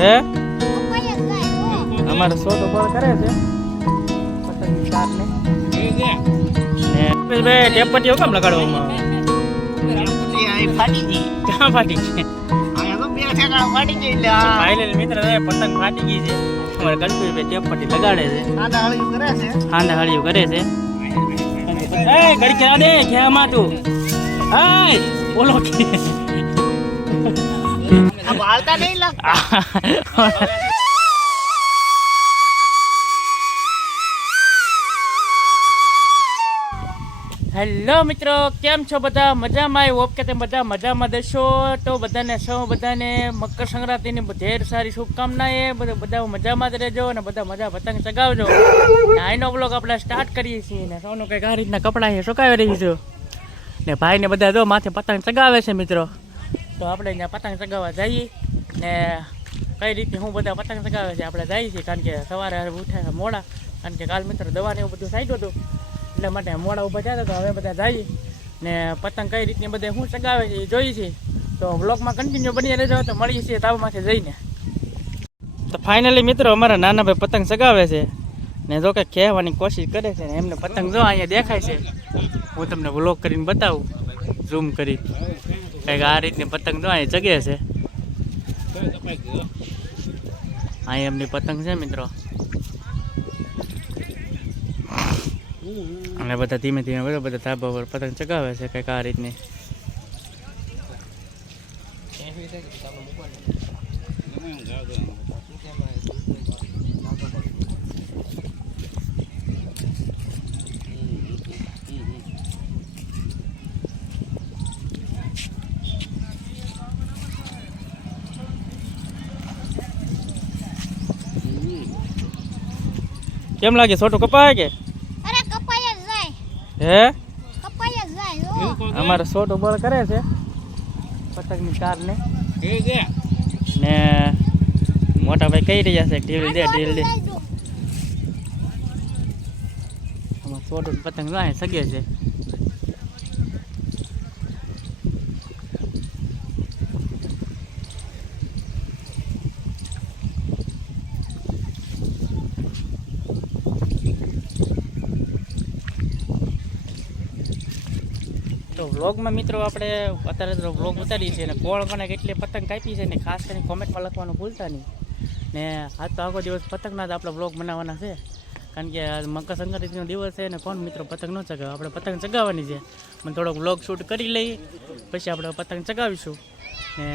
હે અમારે છોટો બળ કરે છે પતંગની તારને ને ભાઈ ટેપટીઓ કેમ લગાડવામાં ક્યાં ફાટી છે ફાઇનલ મિત્ર પતંગ ફાટી ગઈ છે અમારે કલ્પી ભાઈ ટેપટી લગાડે છે હાંડા હળિયું કરે છે ઘડી ખેલા દે ખેવા માટું હાય બોલો કે બાળતા નહીં લાગતા હેલો મિત્રો, કેમ છો બધા? મજામાં? આઈ હોપ કે તમે બધા મજામાં દેશો. તો બધાને મકર સંક્રાંતિની ઢેર સારી શુભકામનાએ. બધા મજામાં જ રહેજો અને બધા મજા પતંગ ચગાવજો. આઈનો બ્લોગ આપણે સ્ટાર્ટ કરીએ છીએ ને સૌનું કંઈક આ રીતના કપડાં સુકાવી રહી છું ને ભાઈને બધા જો માથે પતંગ ચગાવે છે મિત્રો. તો આપણે અહીંયા પતંગ ચગાવવા જઈએ ને કઈ રીતે હું બધા પતંગ ચગાવે છે આપણે જઈએ છીએ. કારણ કે સવારે ઉઠ્યા મોડા, કારણ કે કાલ મિત્રો દવાને એવું બધું સાઈડું હતું એટલા માટે મોડા ઊભા થયા તો હવે બધા જઈએ ને પતંગ કઈ રીતની બધા શું ચગાવે છે એ જોઈએ છીએ. તો બ્લોગમાં કન્ટિન્યુ બની રહેજો તો મળીએ છીએ તાવમાંથી જઈને. તો ફાઇનલી મિત્રો અમારા નાના ભાઈ પતંગ ચગાવે છે ને જો કે કહેવાની કોશિશ કરે છે ને એમને પતંગ જો અહીંયા દેખાય છે. હું તમને વ્લોગ કરીને બતાવું ઝૂમ કરી. કંઈક આ રીતની પતંગ જો અહીંયા ચગે છે. અહીંયા એમની પતંગ છે મિત્રો અને બધા ધીમે ધીમે બધા ધાબા પર પતંગ ચગાવે છે કંઈક આ રીતની. કેમ લાગે છોટું કપાય કે હે અમારે છોટો બળ કરે છે પતંગની તારને ને મોટા ભાઈ કહી રહ્યા છે ઢીલ દે અમારે છોટું પતંગ જાય સગે છે. તો વ્લોગમાં મિત્રો આપણે અત્યારે તો વ્લોગ ઉતારીએ છીએ અને કોણ કોને કેટલી પતંગ કાપી છે ને ખાસ કરીને કોમેન્ટમાં લખવાનું ભૂલતા નહીં. ને આજ તો આખો દિવસ પતંગના જ આપણે વ્લોગ બનાવવાના છે કારણ કે આજ મકર સંક્રાંતિનો દિવસ છે અને કોણ મિત્રો પતંગ ન ચગાવે. આપણે પતંગ ચગાવવાની છે. મને થોડોક વ્લોગ શૂટ કરી લઈએ પછી આપણે પતંગ ચગાવીશું. ને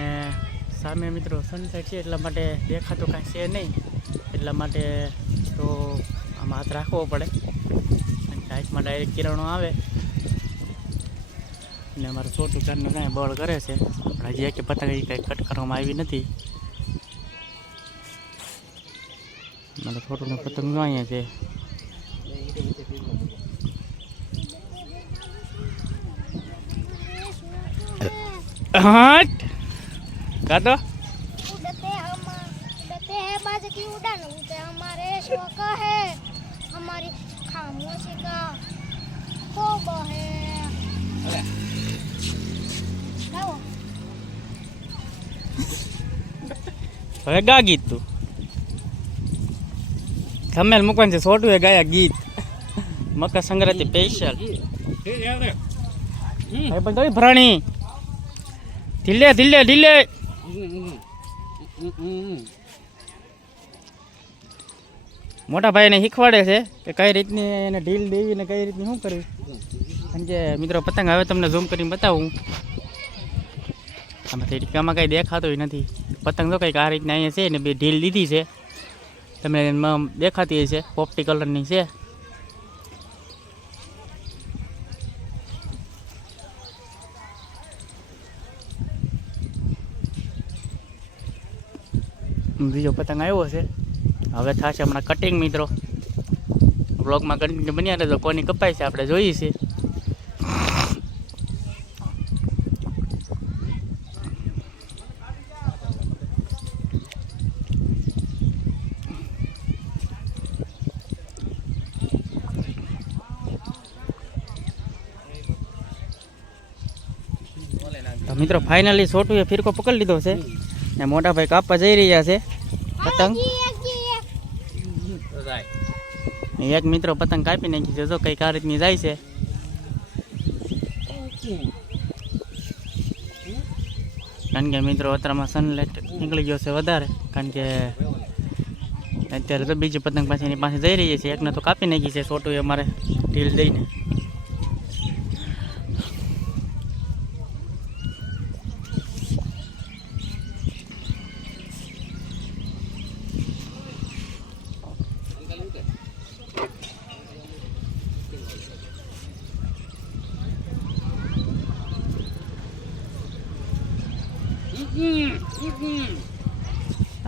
સામે મિત્રો સનસેટ છે એટલા માટે દેખાતું કાંઈ છે નહીં, એટલા માટે તો આમાં હાથ રાખવો પડે અને ટાઈટમાં ડાયરેક્ટ કિરણો આવે ને અમારે છોટું ચારને કાંઈ બળ કરે છે પણ હજી એક પતંગ કંઈ કટ કરવામાં આવી નથી. મારે છોટુંને પતંગ જો અહીંયા છે. હટ કાતો હવે ગા ગીત તું થંબનેલ મૂકવાનું છે. છોટું એ ગાયા ગીત મકર સંક્રાંતિ સ્પેશિયલ. પણ તો ભરાણી ઢીલે ઢીલે ઢીલે મોટા ભાઈને શીખવાડે છે કે કઈ રીતની એને ઢીલ દેવી ને કઈ રીતની શું કરવી. કારણ કે મિત્રો પતંગ હવે તમને ઝૂમ કરીને બતાવું. આમાંથી ટીકામાં કંઈ દેખાતું નથી. પતંગ તો કંઈક આ રીતના અહીંયા છે ને બે ઢીલ દીધી છે તમે દેખાતી હશે પોપટી કલરની છે. બીજો પતંગ આવ્યો છે. હવે થશે હમણાં કટિંગ મિત્રો. બ્લોગમાં કન્ટિન્યુ બન્યા રહેજો. કોની કપાય છે આપણે જોઈએ છીએ. તો મિત્રો ફાઇનલી છોટું એ ફિરકો પકડી લીધો છે ને મોટા ભાઈ કાપવા જઈ રહ્યા છે. પતંગ એક મિત્રો પતંગ કાપી નાખી છે જો કઈક આ રીતની જાય છે કારણ કે મિત્રો અત્યારમાં સનલાઇટ નીકળી ગયો છે વધારે કારણ કે અત્યારે તો બીજી પતંગ પાસે એની પાસે જઈ રહી છે એકને તો કાપી નાખી છે છોટું અમારે ઢીલ દઈને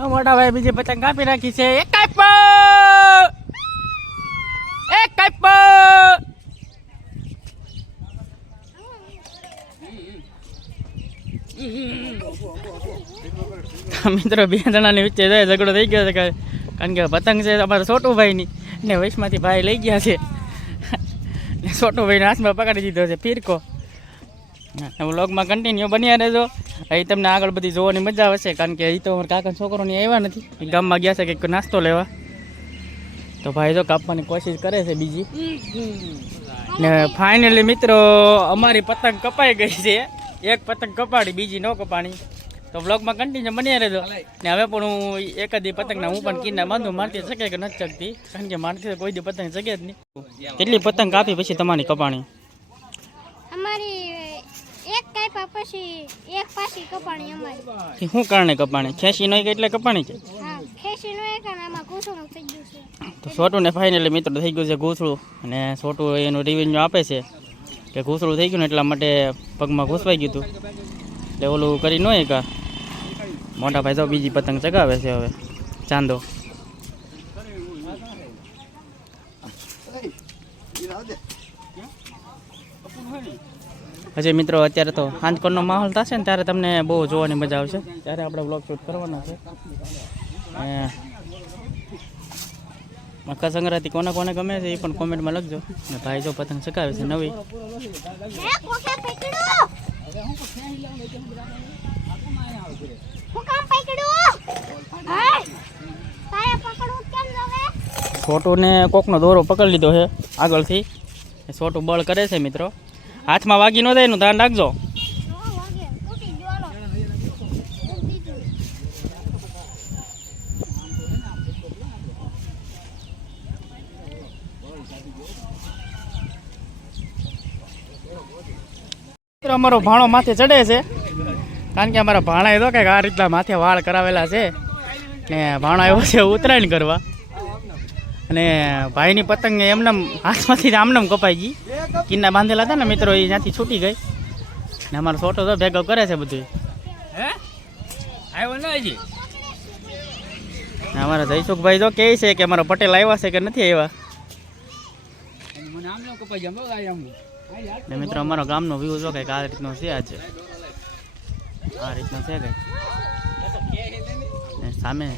મોટા ભાઈ બીજી પતંગ કાપી નાખી છે એક મિત્રો બે જણાની વચ્ચે જાય ઝઘડો થઈ ગયો છે કારણ કે પતંગ છે અમારા છોટુભાઈ ની ને વૈશમાંથી ભાઈ લઈ ગયા છે ને છોટુભાઈ હાથમાં પકડી દીધો છે ફીરકો વ્લોગમાં કન્ટિન્યુ બન્યા રહેજો અહીં તમને આગળ બધી જોવાની મજા આવશે કારણ કે અહીં તો અમારા કાકા છોકરોની આવ્યા નથી ગામમાં ગયા છે કંઈક નાસ્તો લેવા તો ભાઈ તો કાપવાની કોશિશ કરે છે બીજી ને ફાઇનલી મિત્રો અમારી પતંગ કપાઈ ગઈ છે એક પતંગ કપાડી બીજી ન કપાણી તો વ્લોગમાં કન્ટિન્યુ બન્યા રહેજો ને હવે પણ હું એકાદી પતંગના હું પણ કિન્ના બાંધું મારતી શકે કે નથી શકતી કારણ કે મારતી કોઈ દી પતંગ શકે જ નહીં કેટલી પતંગ કાપી પછી તમારી કપાણી એક કાપ્યા પછી એક પાછી કપાણી અમારી શું કારણે કપાણી ખેંચી નહીં એટલે કપાણી છે હા ખેંચી નો એક અને આમાં ઘૂસણું થઈ ગયું છે તો છોટુને ફાઇનલી મિત્રો થઈ ગયું છે ઘૂસડું અને છોટું એનું રિવેન્યુ આપે છે કે ઘૂસડું થઈ ગયું ને એટલા માટે પગમાં ઘૂસવાઈ ગયું હતું એટલે ઓલું કરી ન એકા મોટા ભાઈ તો બીજી પતંગ ચગાવે છે હવે ચાંદો હજી મિત્રો અત્યારે તો હાંજકોરનો માહોલ થશે ને ત્યારે તમને બહુ જોવાની મજા આવશે ત્યારે આપણે બ્લોગ શૂટ કરવાના છે મકર સંક્રાંતિ કોને કોને ગમે છે એ પણ કોમેન્ટમાં લખજો ને ભાઈ જો પતંગ ચગાવે છે નવી છોટુને કોકનો દોરો પકડી લીધો છે આગળથી છોટું બળ કરે છે મિત્રો હાથમાં વાગી ન જાય એનું ધ્યાન રાખજો અમારો ભાણો માથે ચડે છે કારણ કે અમારા ભાણા તો કંઈક આ રીતના માથે વાળ કરાવેલા છે ને ભાણો આવ્યો છે ઉત્તરાયણ કરવા અને ભાઈની પતંગ એમને હાથમાંથી આમનામ કપાઈ ગઈ કિન્ના બાંધેલા હતા ને મિત્રો એ ત્યાંથી છૂટી ગઈ ને અમારો છોટો તો ભેગો કરે છે બધું ને અમારા જયસુખભાઈ તો કહે છે કે અમારા પટેલ આવ્યા છે કે નથી આવ્યા ને મિત્રો અમારો ગામનો વ્યૂ જો કંઈક આ રીતનો છે આજે આ રીતનો છે કંઈક ને સામે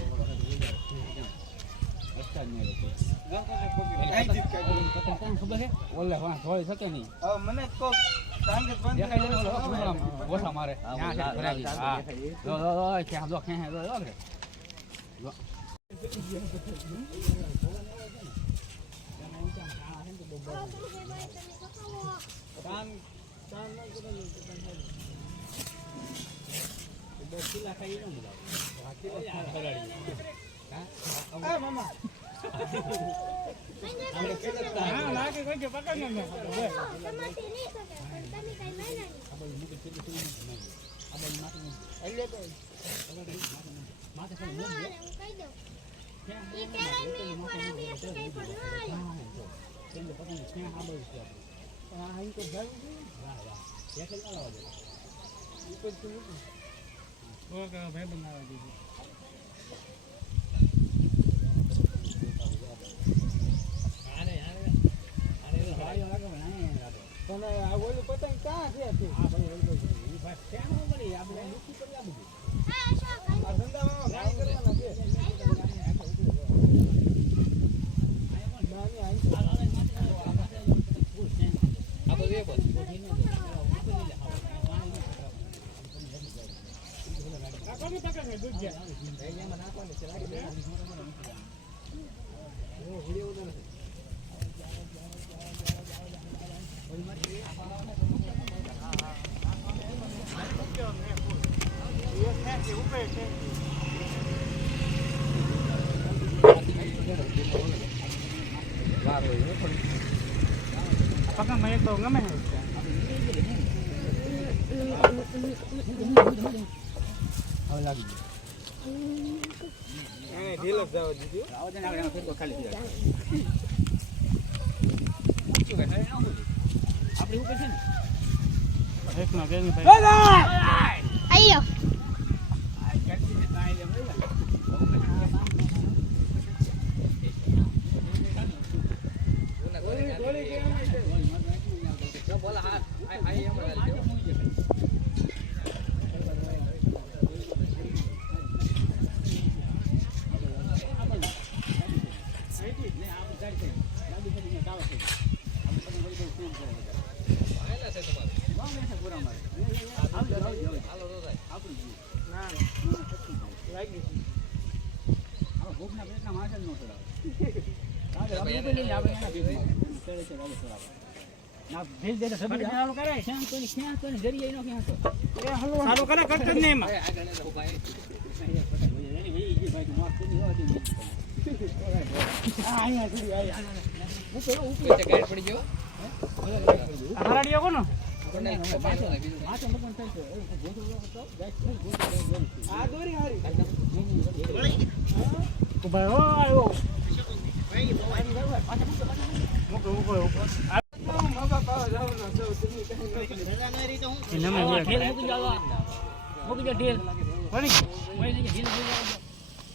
આયો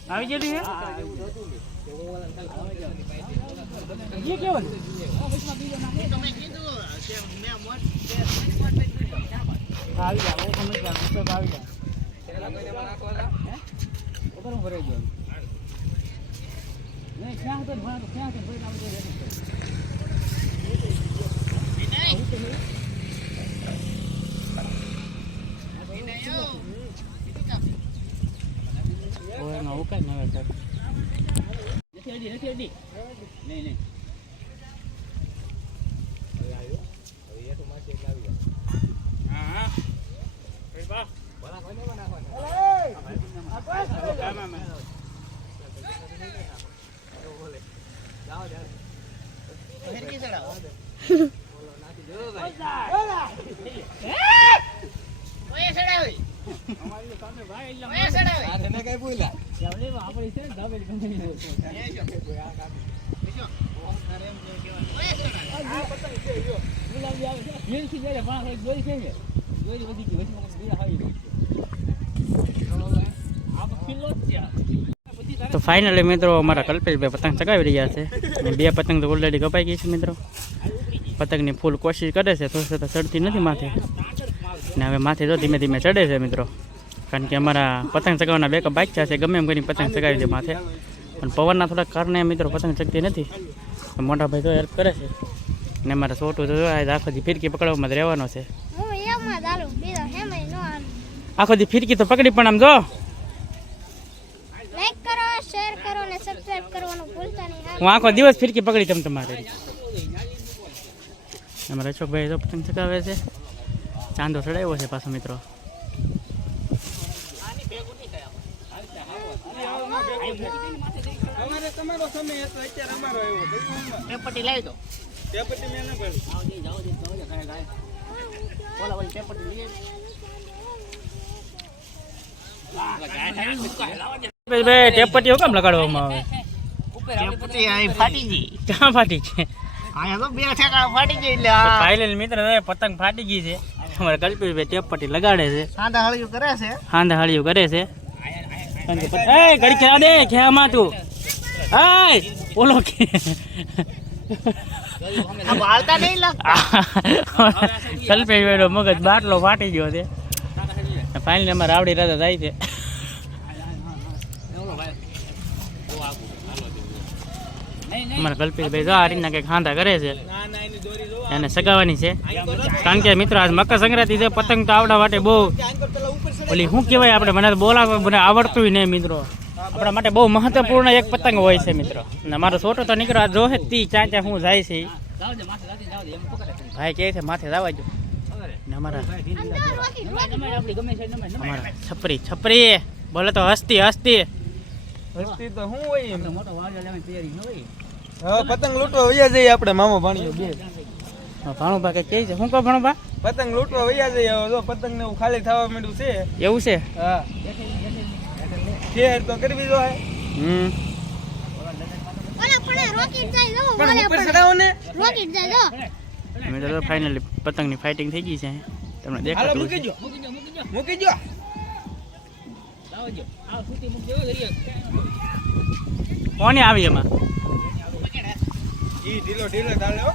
આવી જતી હે ये केवल આવી જા ઓ સમજ જા ગુસ્સો આવી જા તેલા કોઈને નાખો હતા હે ઉપર હું ભરાઈ ગયો નહીં ક્યાં હતો ભણા તો ક્યાં હતો ભઈ નામ દે ઓય ના ઓકા ના આવે સર નથી અડી નહીં નહીં આવ્યો હવે એ તો માથે એક આવી ગયો હા ભાઈ બા બોલા કોઈને નાખવાનો બોલે જાઓ જાઓ ફેરકી ચડાવો બોલો નાખી દો ભાઈ ઓય ચડાવી અમારી સામે ભાઈ એટલે ઓય ચડાવી આ તને કઈ બોલ્યા ચાલે આપણી છે દાબે કંપની છે એ જો આ કાપી બીજો ઓમ કરે એમ કેવાનું ઓય ચડાવી આ પતંગ છે જો ગુલાબી આવે છે હીલ થી જાય પણ એક દોરી છે દોરી વધી ગઈ વચમાં બીજા આવી ગઈ આ કિલો છે તો ફાઇનલી મિત્રો અમારા કલ્પેશભાઈ પતંગ ચગાવી રહ્યા છે અને બે પતંગ તો ઓલરેડી કપાઈ ગઈ છે મિત્રો પતંગની ફૂલ કોશિશ કરે છે તો ચડતી નથી માથે ને હવે માથે તો ધીમે ધીમે ચડે છે મિત્રો કારણ કે અમારા પતંગ ચગાવવાના બે બાઇક છે ગમે એમ કરીને પતંગ ચગાવી દે માથે પણ પવનના થોડા કારણે મિત્રો પતંગ ચગતી નથી મોટા ભાઈ તો હેલ્પ કરે છે ને અમારા છોટું તો આખો દી ફિરકી પકડવામાં જ રહેવાનો છે આખો દી ફિરકી તો પકડી પણ આમ જો લાઈક કરો શેર કરો અને સબસ્ક્રાઇબ કરવાનું ભૂલતા નહીં હું આખો દિવસ ફિરકી પકડી તમ તમારે અમારા અશોકભાઈ તો પતંગ ચગાવે છે ચાંદો ચડાવ્યો છે પાછો મિત્રો તમારો સમય હતો અત્યારે અમારો આવ્યો પેપટી લાવી દો પેપટી મેં ન ભરી જાઓ બોલા બોલ પેપટી લઈએ ભાઈ ટેપટી કેમ લગાડવામાં આવે પેપટી આ ફાટી ગઈ ક્યાં ફાટી છે આયા તો બે ઠેકાણા ફાટી ગઈ એટલે ફાઇનલ મિત્ર પતંગ ફાટી ગઈ છે અમારા કલ્પેશભાઈ ટેપટી લગાડે છે સાંધા હળિયું કરે છે હાંધા હાળિયું કરે છે એ ઘડી ખેલા દે ખેમાં તું હાય ઓલો કે આ બાળતા નહીં લાગતા કલ્પેશભાઈનો મગજ બાટલો ફાટી ગયો છે ફાઇનલી અમારે રાવડી રાધા થાય છે અમારા કલ્પેશભાઈ જો આ રીતના કંઈક ખાંધા કરે છે, ના ના એની દોરી જો એને સગાવાની છે. કારણ કે મિત્રો આજ મકર સંક્રાંતિ છે, પતંગ તો આવડા માટે બહુ પેલા ઉપર ચડે ઓલી શું કહેવાય આપણે મને તો બોલાવવા મને આવડતું નહીં મિત્રો. આપણા માટે બહુ મહત્વપૂર્ણ એક પતંગ હોય છે મિત્રો. અને મારો છોટો તો નીકળો આ જોહે તી ચા ચા હું જાય છે ઈ. ભાઈ કહે છે માથે જવા જો. ને અમારા છપરી છપરી બોલે તો હસતી હસતી. હસ્તી તો શું હોય એમ? હવે પતંગ લૂંટવા વયા જઈએ આપણે મામા ભાણીઓ બે. ભાણુભા કે કહે છે શું કહો ભાણુભા? પતંગ લૂંટવા વયા જઈએ. હવે જો પતંગ ને એવું ખાલી થવા માંડ્યું છે. એવું છે? હા ખેર તો કરવી જો હે. પણ ઉપર ચડાવો ને. મિત્રો ફાઇનલી પતંગની ફાઇટિંગ થઈ ગઈ છે. તમને હાલો દેખાતું મૂકી છે. જો મૂકી જો. કોને આવી એમાં? ઈ ઢીલો ઢીલો ચાલે હો.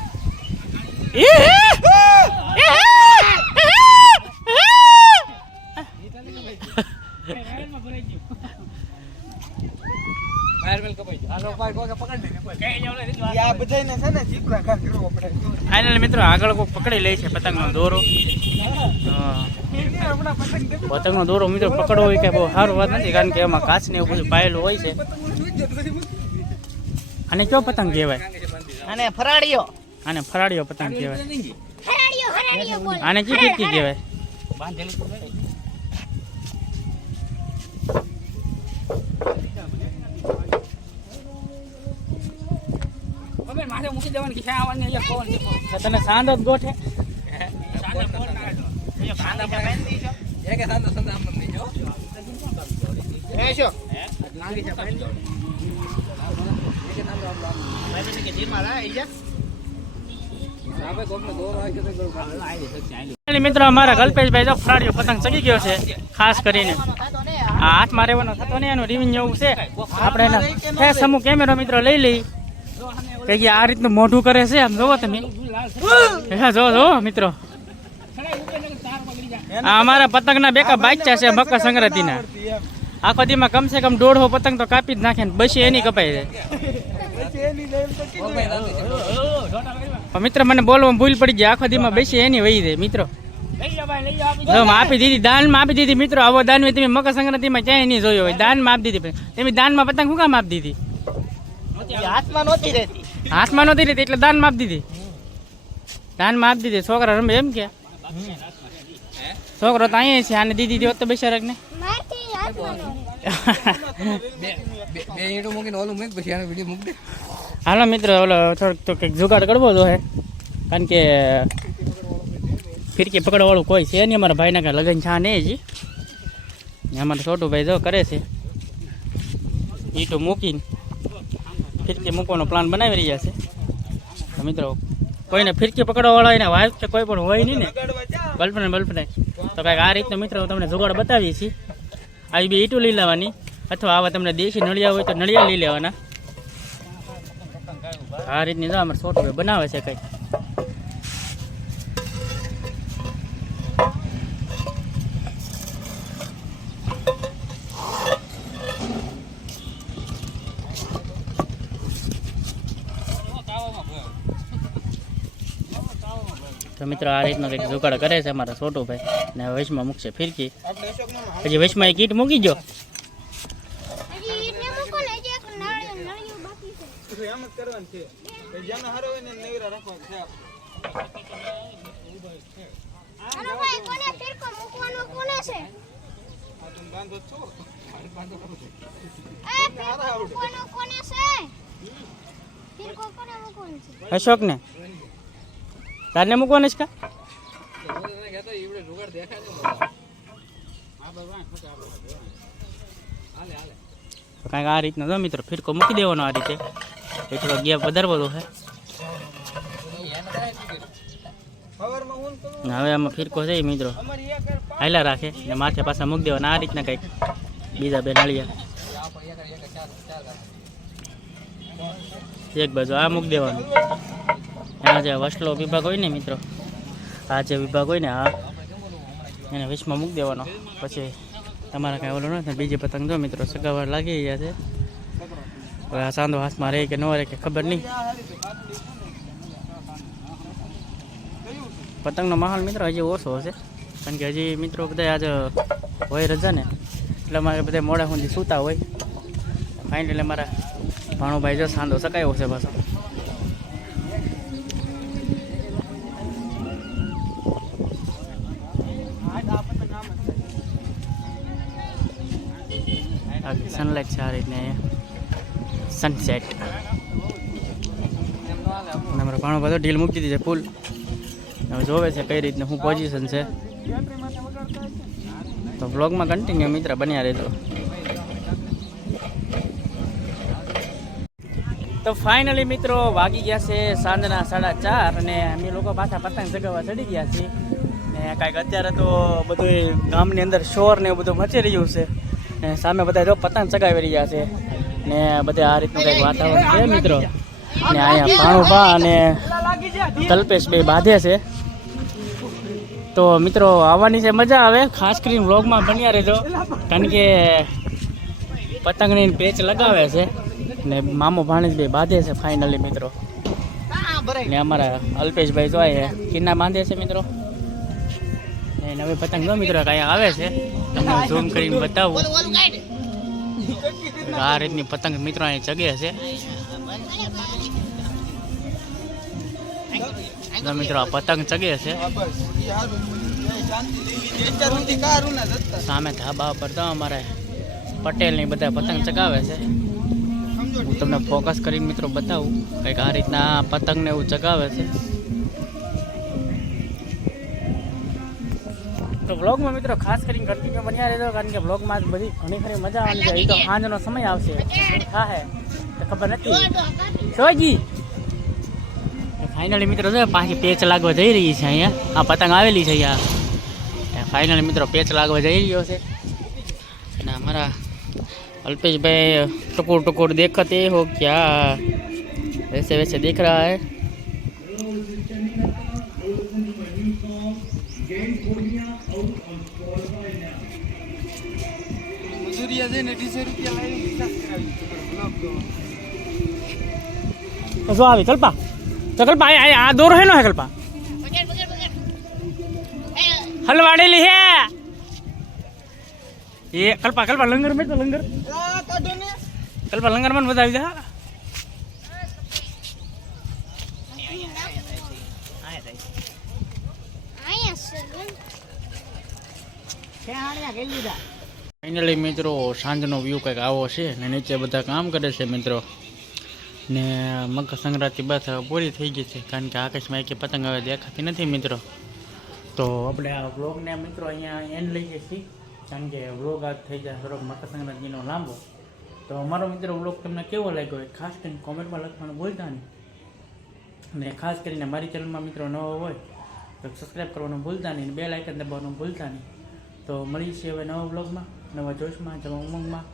આ બધાયને છે ને જીપડા ઘા કરવો પડે. ફાઇનલી મિત્રો આગળ કોઈ પકડી લે છે પતંગનો દોરો. પતંગનો દોરો મિત્રો પકડવો હોય કે બહુ સારું વાત નથી, કારણ કે એમાં કાચ ને એવું બધું પાયેલું હોય છે. અને કયો પતંગ કહેવાય? અને ફરાડીઓ આને ફરાડીઓ પતંગ કહેવાય. આને કી ફિરકી કહેવાય? તને સાંધો જ ગોઠે. મિત્રો અમારા કલ્પેશભાઈ જો ફરાડીઓ પતંગ ચગી ગયો છે ખાસ કરીને. આ હાથ મારેવાનો થતો નહીં, એનું રિવિંગ એવું છે. આપણે એના ફેસ અમુક કેમેરો મિત્રો લઈ લઈ કે આ રીતનું મોઢું કરે છે. આમ જોવો તમે, હા જો જો મિત્રો, આ અમારા પતંગના બેકા બાચ્ચા છે મકર સંક્રાંતિના. આખો દીમાં કમસે કમ 150 પતંગ તો કાપી જ નાખે ને બસી એની કપાઈ જાય. પણ મિત્ર મને બોલવામાં ભૂલ પડી જાય, આખો દીમાં બેસી એની વહી જાય મિત્રો. જો આપી દીધી, દાનમાં આપી દીધી મિત્રો. આવો દાન તમે મકર સંક્રાંતિમાં ક્યાંય નહીં જોયો હોય. દાનમાં આપી દીધી. તમે દાનમાં પતંગ શું કામ આપી દીધી? હાથમાં નહોતી રહેતી. હાથમાં નહોતી રહેતી એટલે દાનમાં આપી દીધી. દાનમાં આપી દીધી. છોકરા રમે એમ કે છોકરો તો અહીંયા છે, આને દીધી હોત તો બેસારક ને. હાલો મિત્રો ઓલો થોડોક તો કંઈક જુગાડ કરવો જોઈએ, કારણ કે ફિરકી પકડવા વાળું કોઈ છે નહીં. અમારા ભાઈના કાંઈ લગ્ન છા નહીં હજી. અમારા છોટું ભાઈ જો કરે છે ઈટો મૂકીને ફિરકી મૂકવાનો પ્લાન બનાવી રહ્યા છે. તો મિત્રો કોઈને ફિરકી પકડવા વાળા એના વાઇફ કે કોઈ પણ હોય નહીં ને, ગર્લફ્રેન્ડ તો કાંઈક આ રીતનો મિત્રો તમને જુગાડ બતાવીએ છીએ. આવી બે ઈટો લઈ લેવાની, અથવા આવા તમને દેશી નળિયા હોય તો નળિયા લઈ લેવાના. આ રીતની જો અમારે છોટું ભાઈ બનાવે છે કંઈક. તો મિત્રો આ રીતનો કંઈક જુગાડ કરે છે અમારા છોટું ભાઈ. ને વચમાં મૂકશે ફિરકી. હજી વચમાં એક ઈટ મૂકી ગયો. એમ જ કરવાનું છે. જેનો હારો હોય ને નેવરા રાખવાનું છે. બાંધો છો અશોક ને તારને મૂકવાનું છે કા? કાંઈક આ રીતનો જો મિત્રો ફિરકો મૂકી દેવાનો આ રીતે. એ થોડો ગેપ વધારવાનો છે. હવે આમાં ફિરકો છે મિત્રો હાલ્યા રાખે ને માથે પાછા મૂકી દેવાના આ રીતના કંઈક બીજા બે નળિયા. એક બાજુ આ મૂકી દેવાનું. એના જે વસલો વિભાગ હોય ને મિત્રો, આ જે વિભાગ હોય ને આ એને વચમાં મૂકી દેવાનો. પછી તમારા કાંઈ ઓલો નથી બીજી પતંગ જો મિત્રો સગાવડ લાગી ગયા છે. હવે આ સાંધો હાથમાં રહે કે ન રહે કે ખબર નહીં. પતંગનો માહોલ મિત્રો હજી ઓછો હશે, કારણ કે હજી મિત્રો બધા આજે હોય રજા ને, એટલે અમારે બધા મોડા સુધી સૂતા હોય. ફાઇનલી મારા ભાણુભાઈ જો સાંધો સકાયો છે પાછો. સનલાઇટ છે આ રીતને સનસેટ. અને અમારો ભાણો બધો ઢીલ મૂકી દીધી છે ફૂલ. હવે જોવે છે કઈ રીતનું શું પોઝિશન છે. તો વ્લોગમાં કન્ટિન્યુ મિત્ર બન્યા રહેજો. તો ફાઇનલી મિત્રો વાગી ગયા છે સાંજના 4:30 અને અમે લોકો પાછા પતંગ ચગાવવા ચડી ગયા છીએ. ને કાંઈક અત્યારે તો બધું ગામની અંદર શોર ને એવું બધું મચી રહ્યું છે. ને સામે બધા જો પતંગ ચગાવી રહ્યા છે ને બધે આ રીતનું કંઈક વાતાવરણ છે મિત્રો. ને અહીંયા ભાણુભા અને કલ્પેશ બે બાંધે છે. તો મિત્રો આવવાની છે મજા આવે, ખાસ કરીને વ્લોગમાં બન્યા રહેજો, કારણ કે પતંગની પેચ લગાવે છે ને મામો ભાણેજ બે બાંધે છે ફાઇનલી મિત્રો. ને અમારા અલ્પેશભાઈ જોઈએ કિન્ના બાંધે છે મિત્રો. ને નવી પતંગ જો મિત્રો કાંઈ આવે છે, તમને ઝૂમ કરીને બતાવું. આ રીતની પતંગ મિત્રો અહીં ચગે છે. તો મિત્રો આ પતંગ ચગે છે. સામે ધાબા પર તો અમારે પટેલની બધા પતંગ ચગાવે છે. હું તમને ફોકસ કરીને મિત્રો બતાવું કંઈક આ રીતના પતંગને એવું ચગાવે છે. તો વ્લોગમાં મિત્રો ખાસ કરીને કન્ટિન્યુ બન્યા રહેજો, કારણ કે વ્લોગમાં બધી ઘણી ખરી મજા આવવાની છે. એ તો સાંજનો સમય આવશે, થાય તો ખબર નથી. શોજી ફાઇનલી મિત્રો છે પાછી પેચ લાગવા જઈ રહી છે. અહીંયા આ પતંગ આવેલી છે અહીંયા. ફાઇનલી મિત્રો પેચ લાગવા જઈ રહ્યો છે. અને અમારા अल्पेश टुकुर टुकुर देखते हो क्या, वैसे वैसे दिख रहा है. तो આવી કલ્પા, તો કલ્પા આ દોર હે નો હે કલ્પા હલવાડેલી હે ये कल्पा कल्पा लंगर में तो लंगर कल्पा लंगर में बतावी दे. ફાઇનલી મિત્રો સાંજનો વ્યૂ કંઈક આવો છે ને નીચે બધા કામ કરે છે મિત્રો. ને મકર સંક્રાંતિ બસ પૂરી થઈ ગઈ છે, કારણ કે આકાશમાં એક પતંગ હવે દેખાતી નથી મિત્રો. તો આપણે આ વ્લોગને મિત્રો અહીંયા એન્ડ લઈએ છીએ, કારણ કે વ્લોગ આજ થઈ જાય થોડોક મકર સંક્રાંતિનો લાંબો. તો અમારો મિત્રો વ્લોગ તમને કેવો લાગ્યો ખાસ કરીને કોમેન્ટમાં લખવાનું ભૂલતા નહીં. અને ખાસ કરીને મારી ચેનલમાં મિત્રો નવો હોય તો સબસ્ક્રાઈબ કરવાનું ભૂલતા નહીં, બેલ આઇકન દબાવવાનું ભૂલતા નહીં. તો મળીશું હવે નવા વ્લોગમાં, નવા જોશમાં, નવા ઉમંગમાં.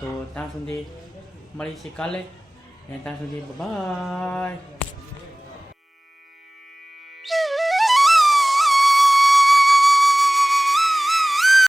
તો ત્યાં સુધી મળીશું કાલે, અને ત્યાં સુધી બાય.